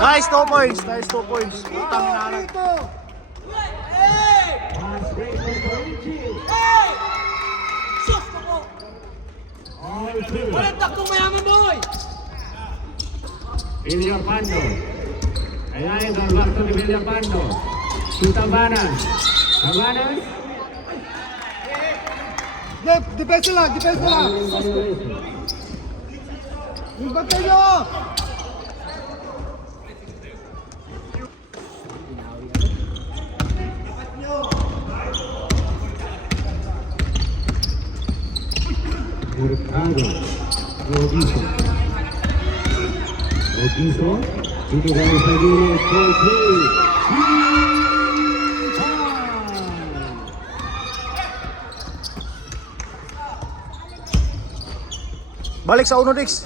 Nice 2 points. Nice 2 points. Utang inaanag. Walang takong mayaman, boy! Villapando. Ayan ang bakto ni Villapando. Tabanas. Tabanas. Depensa lang, depensa lang. Ibatay nyo! Mercado. Robiso. Robiso. Dito kayo sa gilid. 4-3. Balik sa uno, Dix.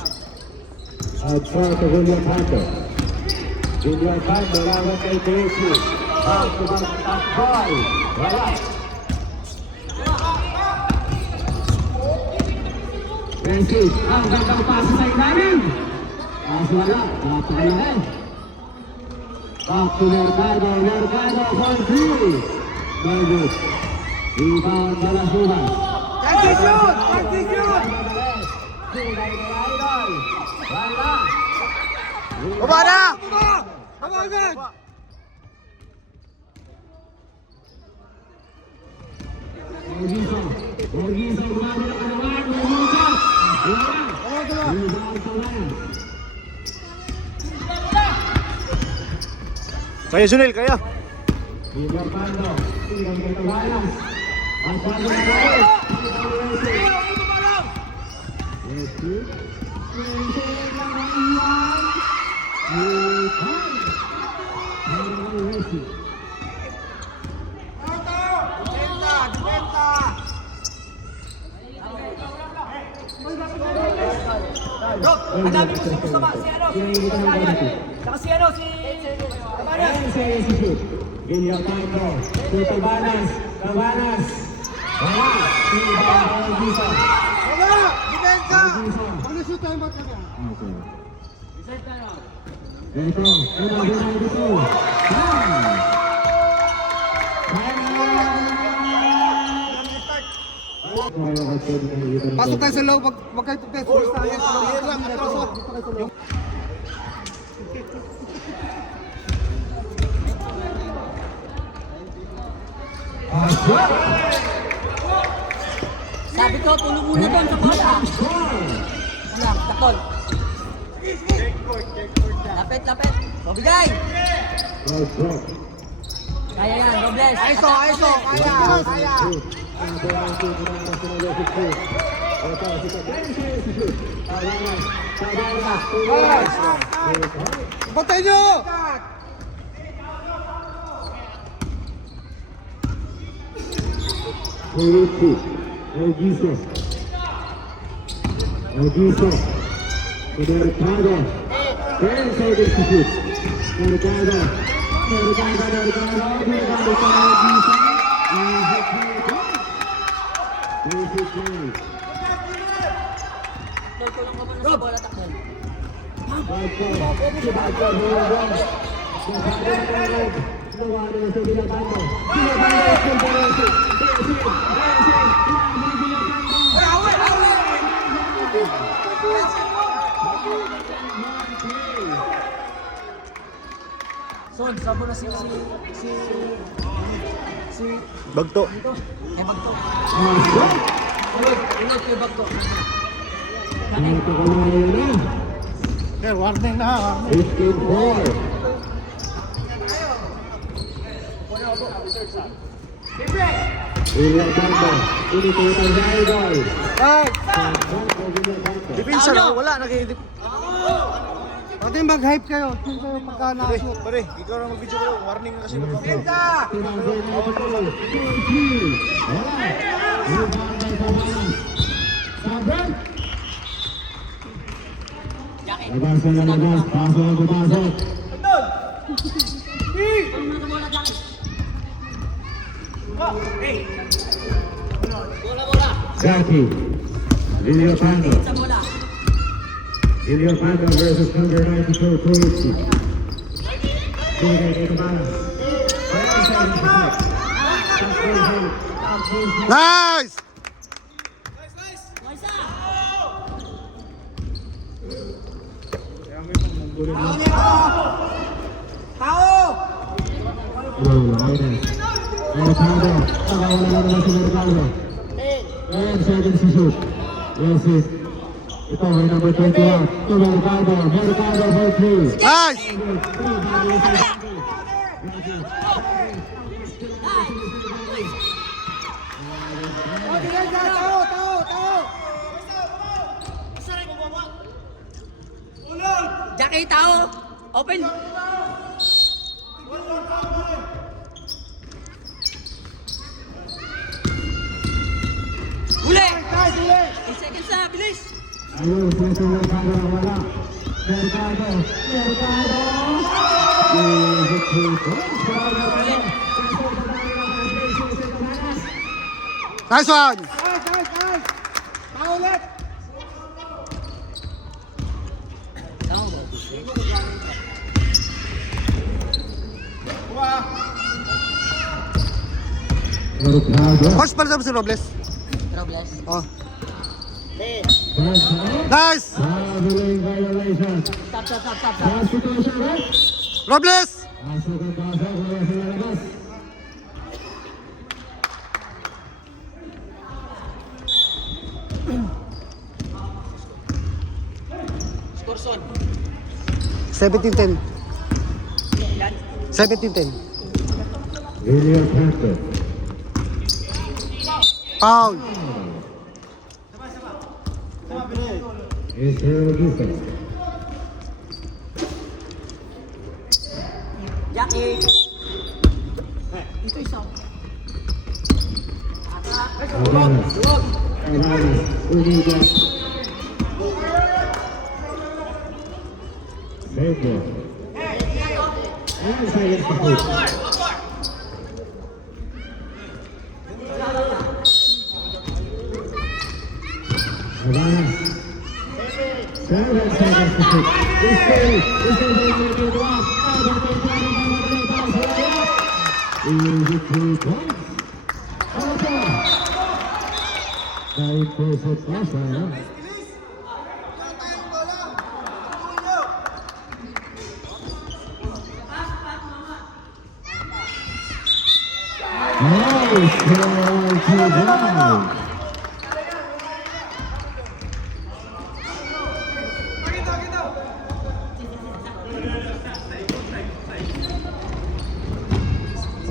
At sa Villapando. Villapando lawan kay Tracy. Back-to-back wala. Francis, ang gandang pasa sa ilalim. Kaso wala, napakalahin. Back to Mercado, Mercado for 3. Bagus. Rebound Balasuhan. Transition! Transition! Wala. Baba na! Baba agad! Orgiso, grabe na kanawan, Orgiso. Rebound Tabanas. Kaya, Sunil, kaya. Villapando, tirang kay Tabanas. Pasado na tayo. Messi. Messi lang ang iwan. Messi. Ang dami ko si Kusama, si ano, saka si ano, si Tabanas. Villapando, si Tabanas. Tabanas. Wala. Si Orgiso. Wala! Depensa! Mag-shoot tayo ba kanya? Okay. Ito, dito. Pasok kayo sa loob, wag kayo tupes. Basta yan. Yan lang, pasok. Dito kayo sa loob. Sabi ko, tulog muna doon sa bola. Wala, takol. Lapit, lapit. Mabigay. Kaya yan, Robles. Aiso, aiso, kaya, kaya. Batay nyo! Orgiso. Mercado. Pensa o substituto. Mercado. Tol, tulong ka muna sa bola, takol. Son, sabo na si Bagto. ay Bagto. Inod kay Bagto. Okay, warning na ha. 15-4. Villapando, iniputan sa idol. Ay! Dipinsa na, wala. Nag-i-dip. Pwede mag-hype kayo. Kung kayo pagka Pare, na-shoot. pare, ikaw na mag-video ko. Warning na kasi mag Labas na labas, pasok ang papasok. Zaki. Julio Pando. Sa bola. Julio Pando versus number 94, Koichi. Binigay kay Cabanas. Nice! Ito ay number 21. To Mercado. Mercado for 3. Nice! Jackie, tao. Open. Huli! 8 seconds na, bilis! Ayun, si Mercado na wala. Mercado. Mercado. Is it 3 points? Nice one! Paulit! Mercado. Coach, pala si Robles. Robles. Oh. Nice! Traveling violation. Stop, stop, stop, stop, stop. Constitution, right? Robles! Masuk ke pasok, wala sila labas. Scorson. 17-10. Yan. 17-10. William Panther. Foul. Israel Gisa. Jackie. Ito isa. Cabanas. Cabanas. Unidas. Sego. And silence the hoop. Cabanas. 7 seconds to shoot. This is going to block. Is it 3 points? Okay. 9% plus, huh? Nice try to drive.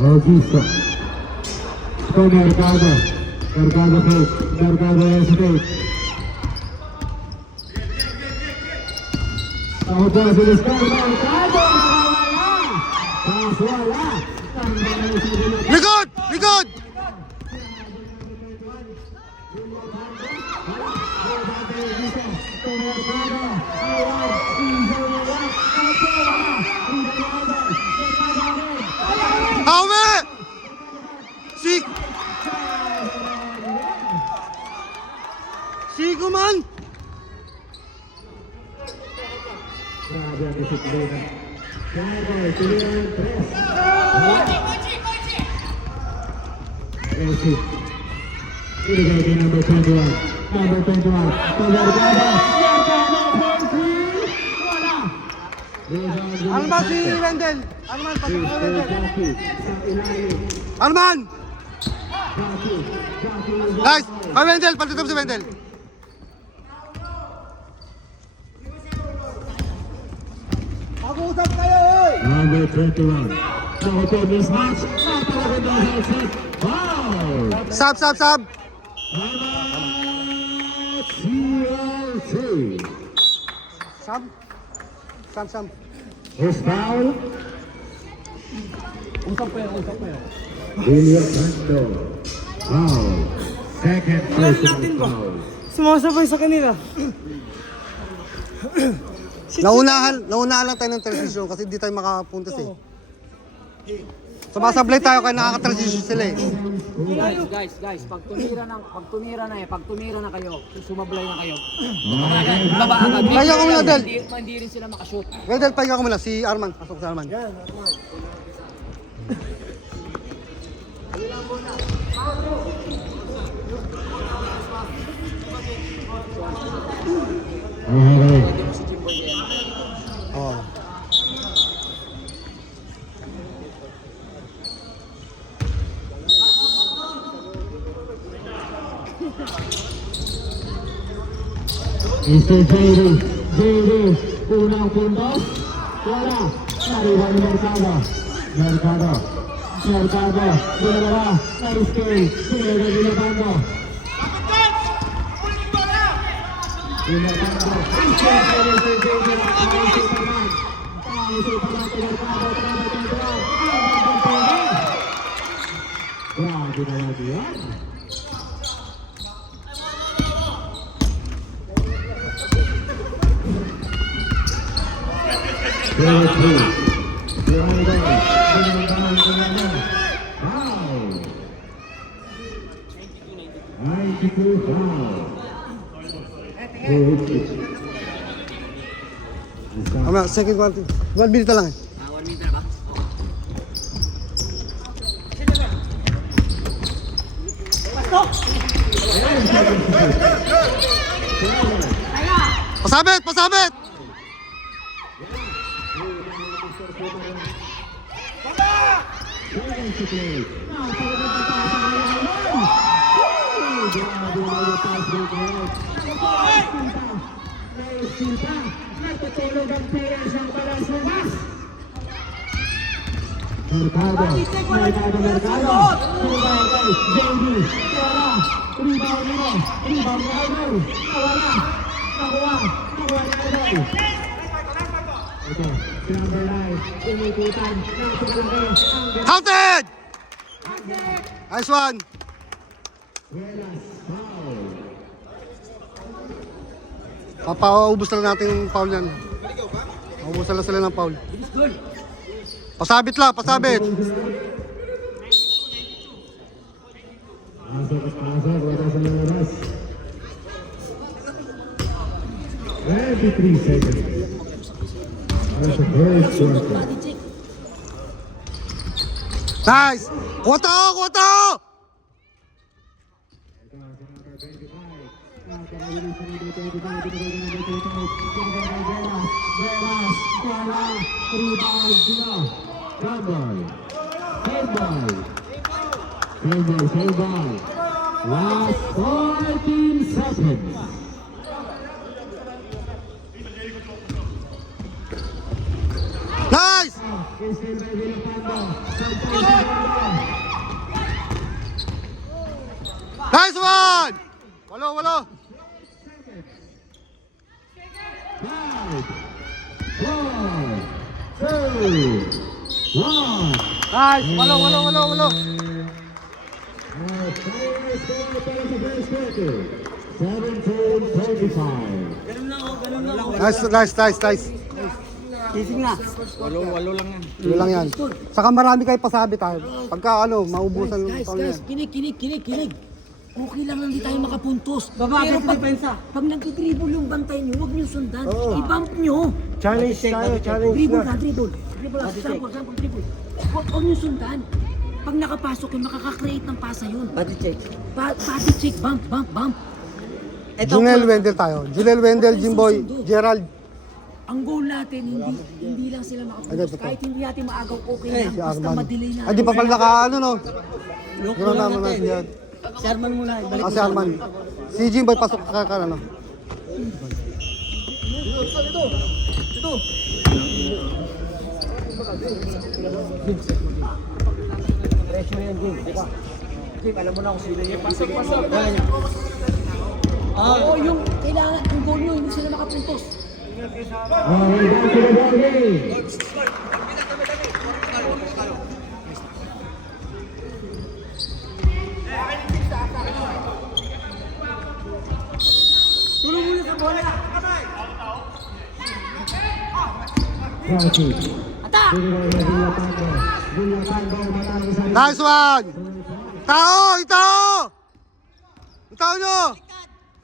Ogisa. To Mercado. Mercado coach. Mercado hesitate. Ako po si Liscar. Mercado! Wala! Likod! Likod! Awe! Sik! Sigo man! Grabe ang disiplina. Tiago, pilihan 3. Elsie. Binigay kay number 21. Number 21. To Mercado. Mercado for 3. Wala. Alman si Wendell! Alman, pasok si Wendell! Jackie. Sa ilalim. Alman! Jackie. Jackie. Nice! Ah, Wendell! Palitan mo si Wendell! Mag-uusap kayo, hoy! Number 21. Ito, mismatch. Napakaganda sa outside. Wow! Sab, sab, sab! TLC. Sab? Sab, sab. His foul. Usap kayo, usap kayo. William Pando. Foul. Second personal foul. Sumasabay sa kanila. Naunahan lang tayo ng transition kasi di tayo makapuntas eh. Sumasablay tayo kaya nakaka-transition sila eh. Guys, pag tumira na kayo, sumablay na kayo. Baba agad. Pahinga ko muna, Del. Hindi rin sila makashoot. Del, pahinga ko muna. Si Arman. Pasok si Arman. Oh. Mr. JD, unang puntos, wala, nariwan ni Mercado, dalawa, nice kill, sinira ni Lepanto. Grabe na lagi yan. Ama, second quarter. 1 minute lang eh. 1 minute na ba? Pasabit! Pasabit! Counted! Nice one! Papaubos na lang natin yung foul yan. Paubos na lang sila ng foul. Pasabit lang, pasabit! Nice! Kuwata! Kuwata! Last 14 seconds. Nice! Nice one! Walo. 5, 4, 2, 1. Nice! Walo. Nice. Gising na. Walo lang yan. Saka marami kayo pasabit tayo. Pagka maubusan yung foul yan. Guys, kinig. Okay lang hindi tayo makapuntos. Pero pag nag-dribble yung bantay nyo, huwag nyo sundan. I-bump nyo. Challenge tayo, challenge Dribble na. na, dribble. Sample, dribble. Huwag nyo sundan. Pag nakapasok yun, makaka-create ng pasa yun. Body check. Body check, bump. Junel Wendell tayo. Junel Wendell, Jimboy, Gerald. Ang goal natin, hindi lang sila makapuntos. Kahit hindi natin maagaw, okay lang. Si Basta Arman. madelay na. Ay, di pa pala naka no? Gano'n naman natin yan. Si Arman muna, ibalik Si Arman. Si Jimboy, pasok ka ano. Pressure yan, Jim, alam mo na kung sino yung pasok. Oo, yung kailangan, yung goal nyo, hindi sila makapuntos. Tulong muna sa bola. Attack! Nice one! Tao! Itao! Itao nyo!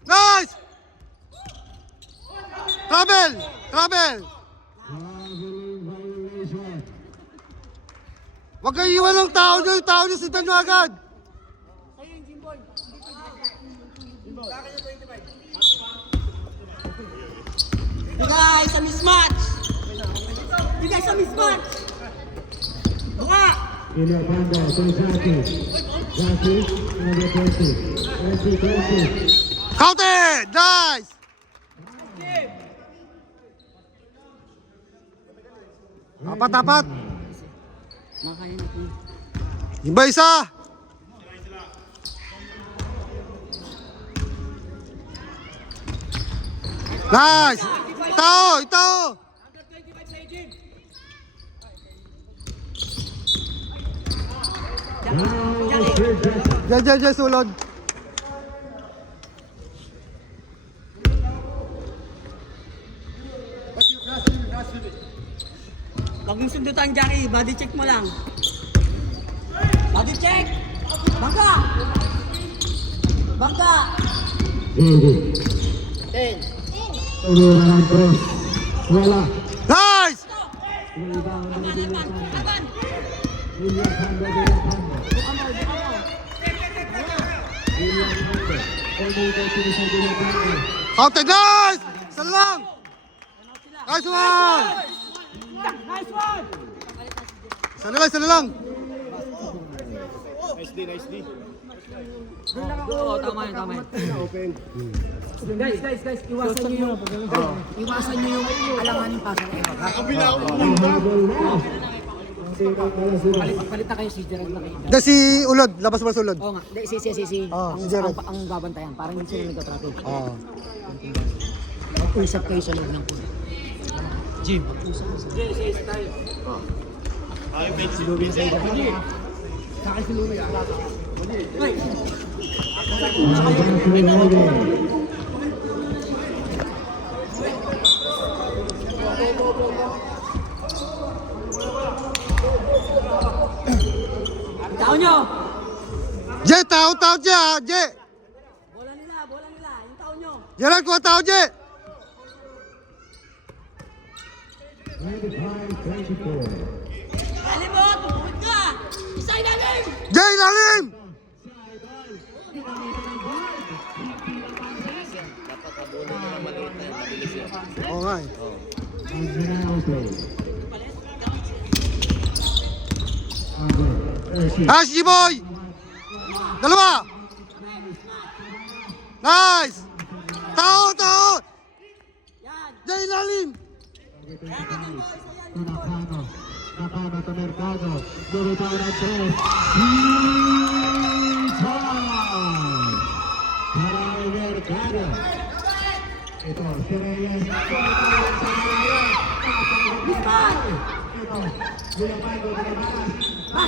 Nice! Travel! Travel! Huwag kayo iwan ng tao nyo! Yung tao nyo, sundan nyo agad! Guys, sa mismatch! Guys, sa mismatch! Baka! Ilapando to Zaki. Zaki, number 20. 20. Counted! Nice! Apat, apat. Makaya natin. Yung ba isa? Nice! Itao! Itao! Diyan, sulod. Huwag mong sundutan, Jackie. Body check mo lang. Body check! Bangka! Bangka! Ten. Turunan terus. Bola. Nice! Laban! Ilapando to Ilapando. Ilapando. Pagbuka sila sa Ilapando. Counted! Nice! Isa lang! Nice one! Nice one! Isa na lang! Oo, tama yun. Guys, iwasan nyo yung alanganin pa sa iba. Habol na. Palit na kayo si Gerald na kayo. Da si Ulod, labas mo sa Ulod. Oo nga, si Oh, si Gerald. ang babantayan, parang hindi sila nagka-traffic. Oo. Mag-usap kayo sa loob ng pool. Jim, mag-usap kayo sa loob. Tao nyo! Je, tao, Je, Je! Bola nila, yung tao nyo. Gerald, kuha tao, Je! 25-24. Alim mo, tumukod ka! Isa ilalim! Je, ilalim! Oo nga eh. Nice, G-Boy! Dalawa! Nice! Tao! Je, ilalim! Nakano to Mercado. Duritaw na 3. Para Mercado. Ito, si Reyes.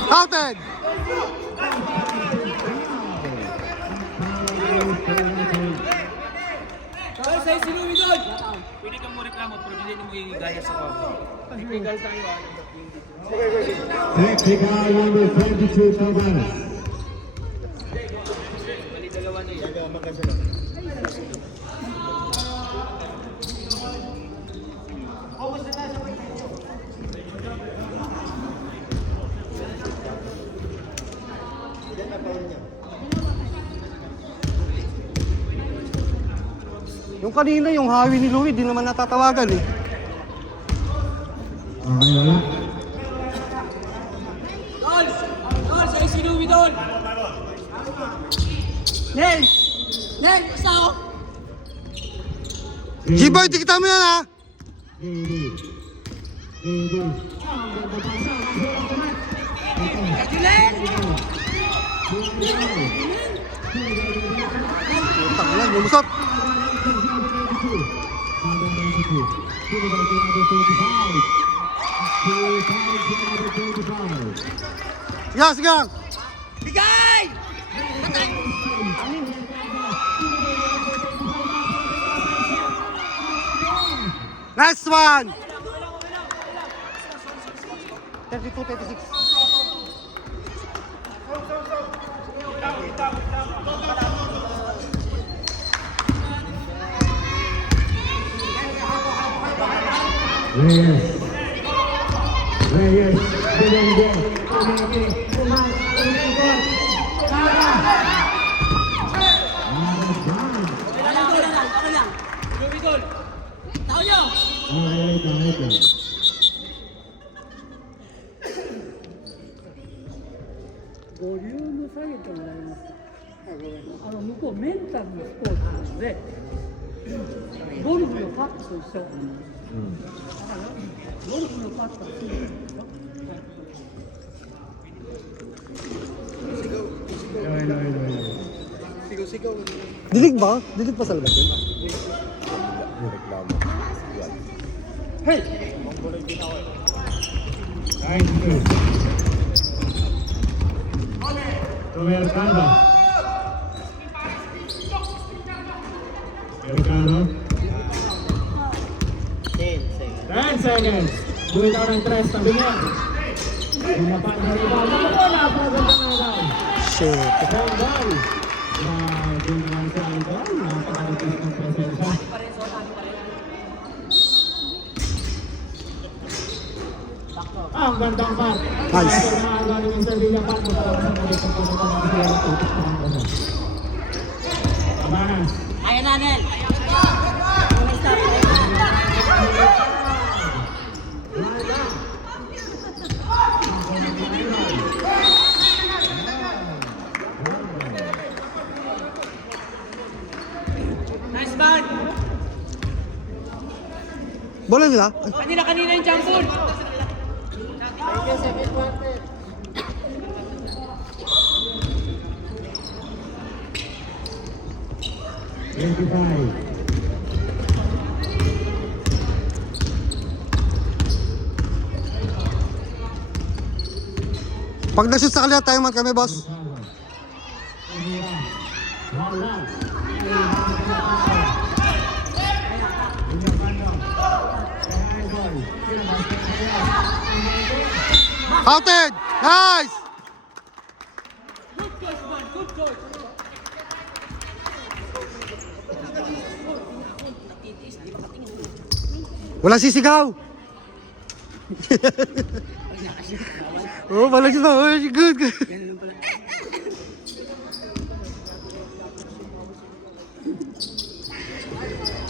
Counted! Tao sa'yo sinumi doon! Pwede kang mo reklamo pero hindi mo yung gaya sa kamo. Legal tayo Technical number 22 Thomas. Yung kanina, yung hawi ni Louie, di naman natatawagan eh. Okay, wala. Doon, sa'yo sinumi doon! Nel! Isa o! G-Boy, tikita mo yan ha! Julen! Putang ina, lumusot! Yan, sige lang! Bigay! Patay! Nice one! 32-36. Reyes. Reyes. Bilanggo.ボリューム下げてもらいます。向こうメンタルのスポーツなので、ゴルフのパットと一緒。だからゴルフのパットはすぐですよ。Dilig ba? Dilig pa sa labas yun? Mercado. Mercado. 10 seconds. Duwit ako ng 3, tabi niya. Bumapan na rin ba? Napaganda nga lang. Shit. Ball. Grabe naman sa idol. Napakalitis ng presensya. Ang gandang part. Nice. Ang galing yung Sevilla part. Matapos ang ulit ang pumunta ng Sevilla. Tutok na ang ano. Abanas. Ayan na, Nel. Nice man! Bola nila? Kanina yung jump ball! Pag nag-shoot sa kanila, tayo man kami, boss. Outed! Nice! Wala sisigaw! Oh, malagis ba? Oh, good, good.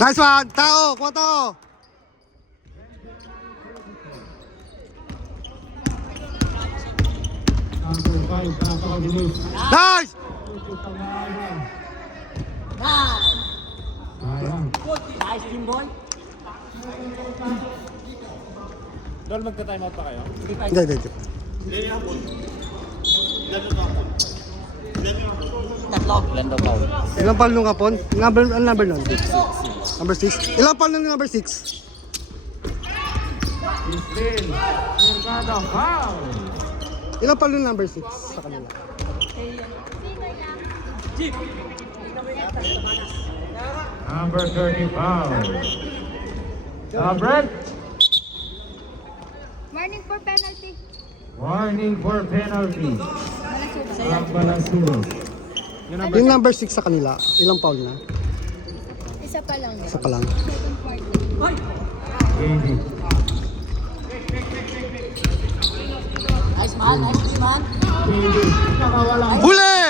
Nice one! Tao! Kuha tao! Nice! Nice team boy. Dol, magka-time out pa kayo? Hindi. Tatlo. Ilang pal nung kapon? Number nun? Number 6. Ilang pal nung number 6? Ilang pal nung number 6 sa kanila? Number 30 foul. Brent. Warning for penalty. Warning for penalty. Balasuros. Yung number 6 sa kanila, ilang foul na? Isa pa lang. Isa pa lang. Second quarter. JD. Nice man, nice man. JD. Nakawala. Huli!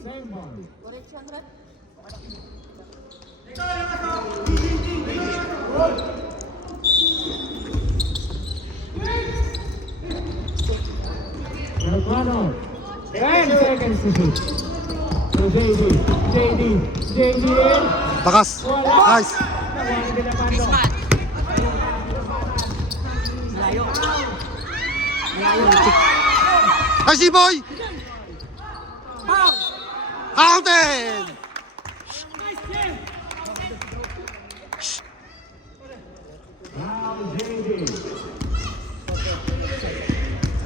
Same ball. Correction, rep. Mercado. 10 seconds to shoot. So JD in. Bakas. Nice. Nice man. Layo. Ay, si Boy! Foul. Outed! Now JD.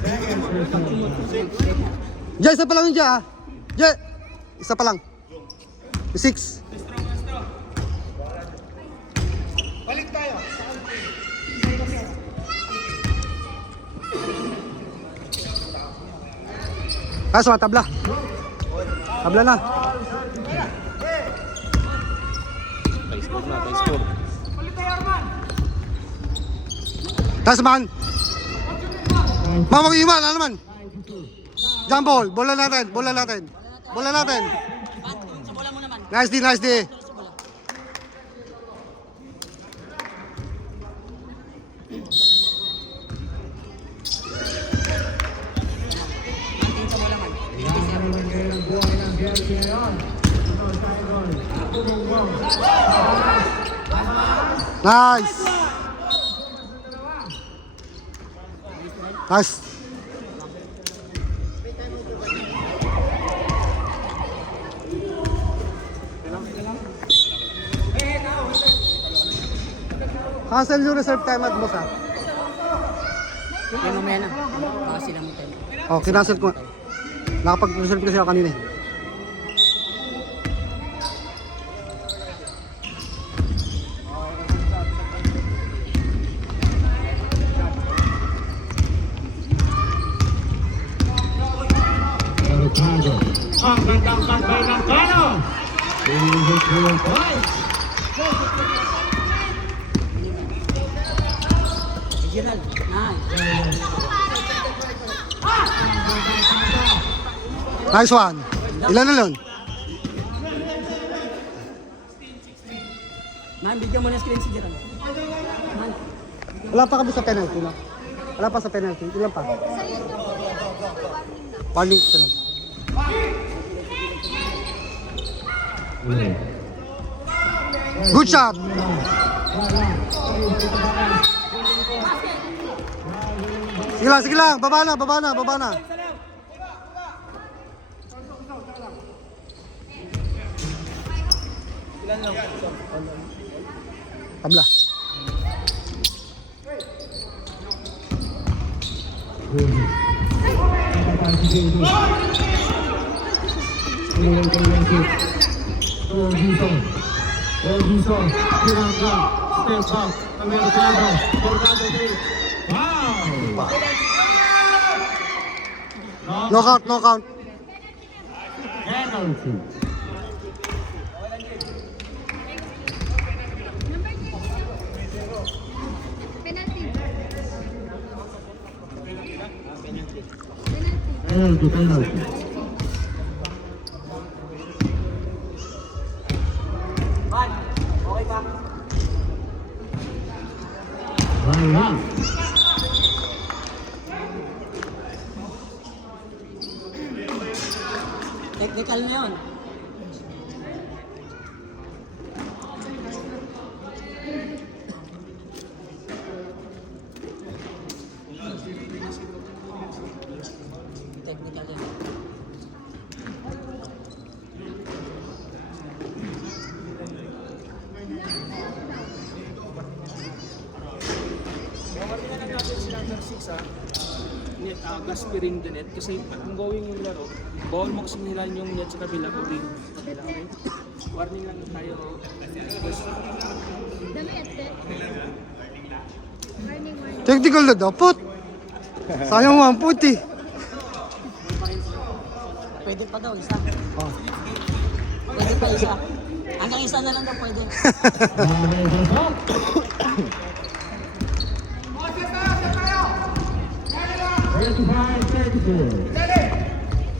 Second personal. Jay, isa pa lang yun, Jay, ah. Jay, isa pa lang. 6. Balik tayo. Nice one, tabla. Tabla na. Nice man. Mamang iwan, ano naman? Jump ball, bola natin, bola natin. Bola natin. Nice D, nice D. Nice. Nice. Cancel yung reserve time at boss ha. Kaya mamaya na. Baka sila mo tayo. Oh, kinancel ko. Nakapag-reserve kasi ako kanina eh. Ang gandang bantay ng Kano. Gerald. Nice one. Ilan na lang? Man, bigyan mo na screen si Gerald. Man. Wala pa kami sa penalty, no? Wala pa sa penalty. Ilan pa? Warning penalty. Good shot. Sige lang. Baba na. Tabla. Robinson, Tiranga, step back, Americano, Borgado Day. Wow! No count. Penalty. Penalty. Penalty. Wala. Technical niyo yun. Technical yan. Net, gaspirin the net. Kasi kung gawin yung laro, bawal mo kasing hilahin yung net sa kabila o rin. Okay? Warning lang tayo. Dami ate. Warning. Technical na dapat. Sayang mo ang puti. Pwede pa daw, isa. Pwede pa isa. Hanggang isa na lang daw pwede.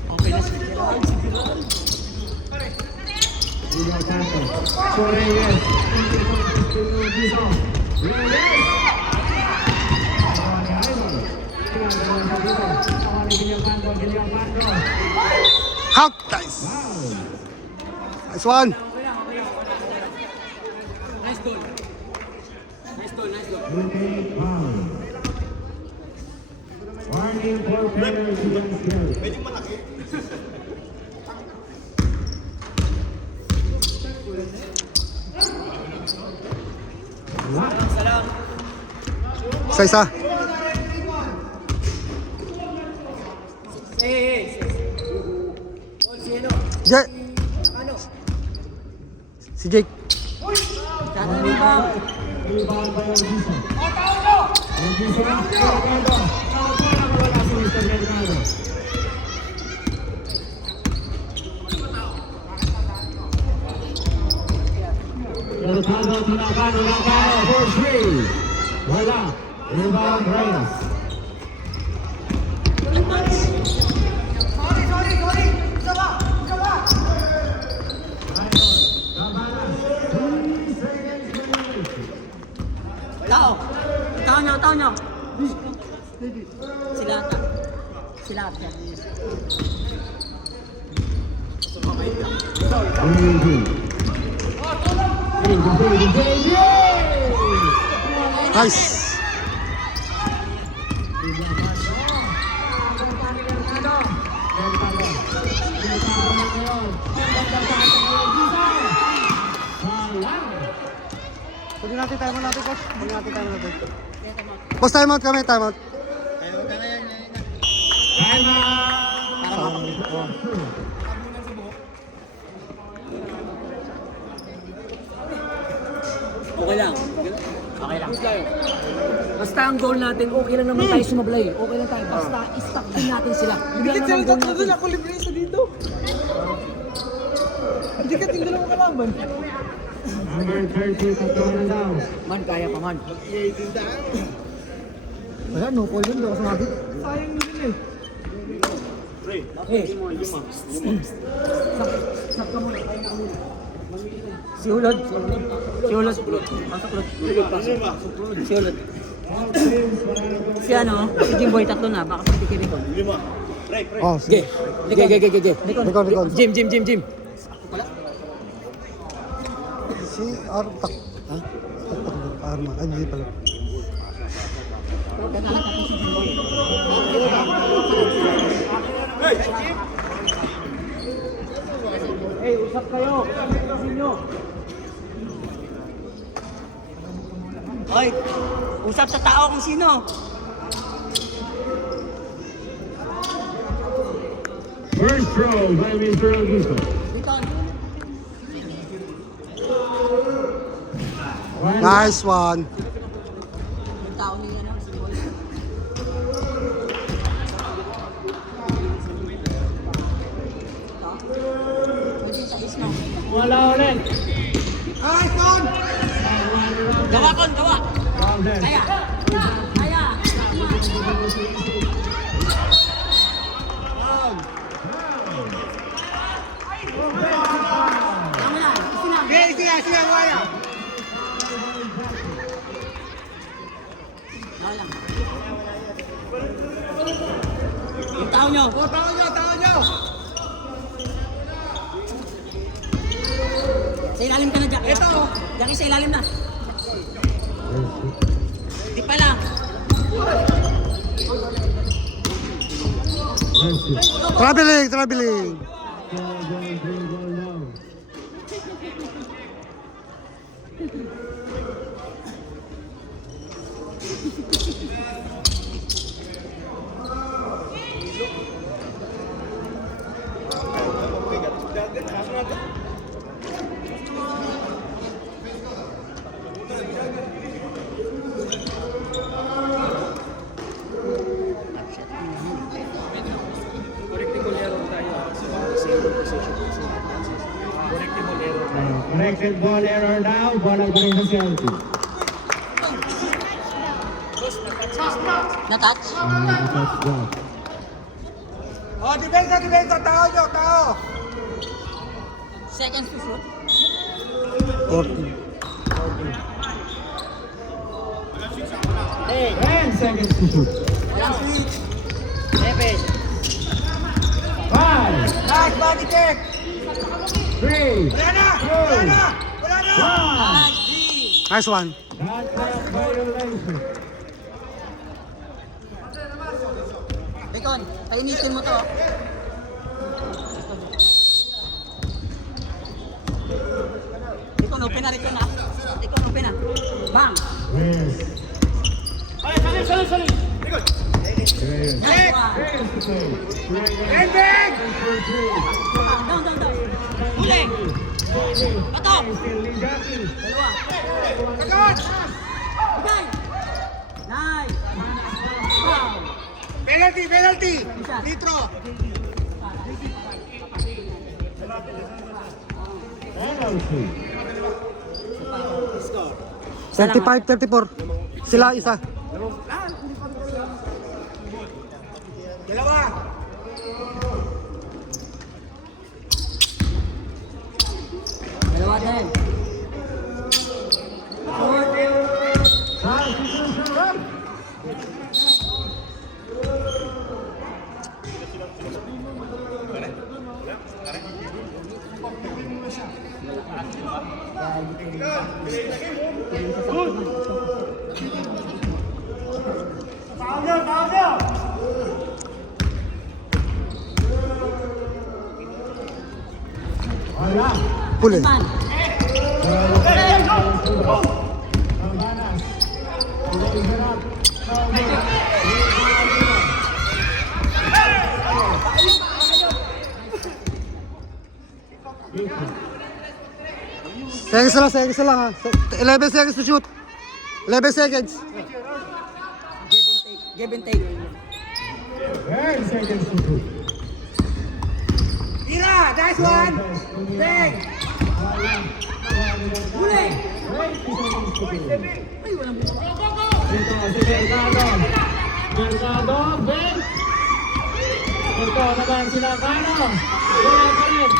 Okay na si Gerald. Count. Nice. Nice one. Nice goal. Warning for penalty against Gary. Isa. Jake. Si Jake. Rebound by Robinson. Robinson, Mercado. Nakawala si Mr. Mercado. Mercado tinakan, Mercado for 3. Wala. Rebound Reyes. Tao nyo. Sila ata. Nice. Pwede natin timer natin, coach. Pwede natin timer natin. Boss, timeout kami, timeout. Okay lang. Basta ang goal natin, okay lang naman tayo sumablay. Okay lang tayo. Basta i-stop din natin sila. Yun lang naman goal natin. Ako libre isa dito. Hindi ka tingnan mo kalaban. Number 30, Katrina daw. Man, kaya pa man. Wala, no call yun. Doon sumabit. Sayang yun eh. Okay. Sak ka muna. Kaya ka muna. Si Ulod. Si Ulod. Si ano, si Jimboy tatlo na. Baka pati kay Ricon. Oh, sige. Ge. Ricon. Jim. Si Artak. Ha? Arma. Ay, hindi pala. Hey, usap kayo. Sino? Hoy, usap sa tao kung sino. First throw by Mr. Augusto. Nice one. Tao niya na, si Boy. Wala ulit. Gawa. Crowded. Kaya. Sige, kaya. Yung tao nyo. Tao nyo. Sa ilalim ka na, Jack. Ito. Jack, sa ilalim na. Di pala. Traveling. Correctable error tayo. Same position. Correctable error tayo. Corrected ball error now. Bola pa rin sa Celtic. Na-touch? Touchdown. Oh, depensa. Tao nyo. Seconds to shoot. 10 seconds to shoot. Walang switch. 7. 5, Nice, body check. 3, Wala na. 1. Nice one. That was violation. Bacon, painitin mo to. Bacon, open na. Bacon, open na. Bang! Yes. Sali. Reyes. Nice one. Reyes to play. Reyes. Ending. For 3. Down. Huli! Bato! Still lead Jackie. Dalawa. Agad. Bigay! Nice! Wow! Penalty. Nitro. Penalty. 35-34. Sila isa. Dalawa din. Huli. Man. Seconds lang ha. 11 seconds to shoot. 11 seconds. Give and take. 10 seconds to shoot. Tira! Nice one! Deng! Huli! Mercado, Ben! Ito naman sila Kano. Wala pa rin.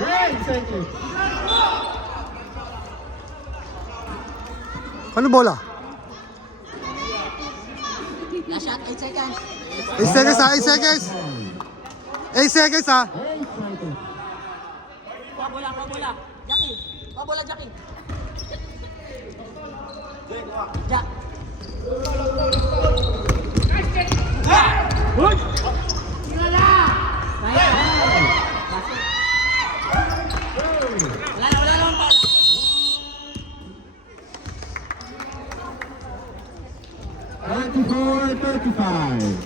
10 seconds. Ano bola? Last shot, 8 seconds. 8 seconds ha, 8 seconds. 8 seconds ha. Pabola. Jackie. Pabola, Jackie. Jack. Wala naman. 34-35.